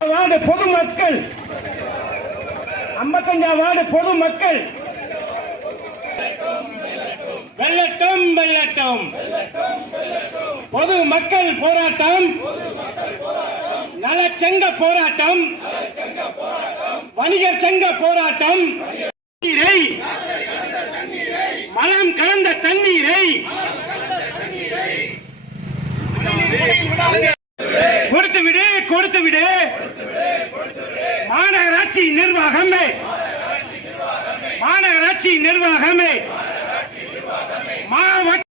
ward பொதுமக்கள் 55 ward பொதுமக்கள் வெள்ளட்டும் வெள்ளட்டும் பொதுமக்கள் போராட்டம் நலச்சங்க போராட்டம் வணிகர் சங்க போராட்டம் மலம் கலந்த தண்ணீரை கொடுத்து விடு கொடுத்து விடு மாநகராட்சி நிர்வாகமே மாவட்ட